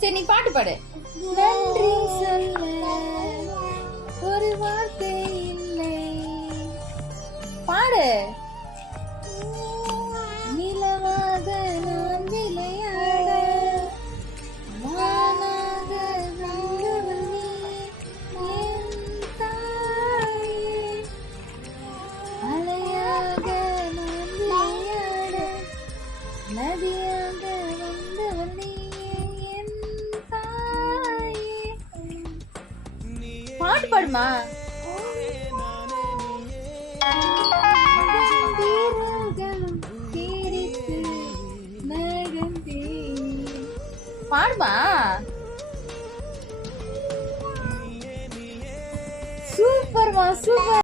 சரி நீ பாட்டு பாடு. நன்றி சொல்ல ஒரு வார்த்தை இல்லை. பாடு. நிலவாக நான் விளையாட வானாக வந்தவள் நீ என் தாயே. அலையாக நான் விளையாட நதியாக வந்தவள் நீ என் தாயே. பாட்டு பாடுமா. பாடுமா. சூப்பர்மா சூப்பர்.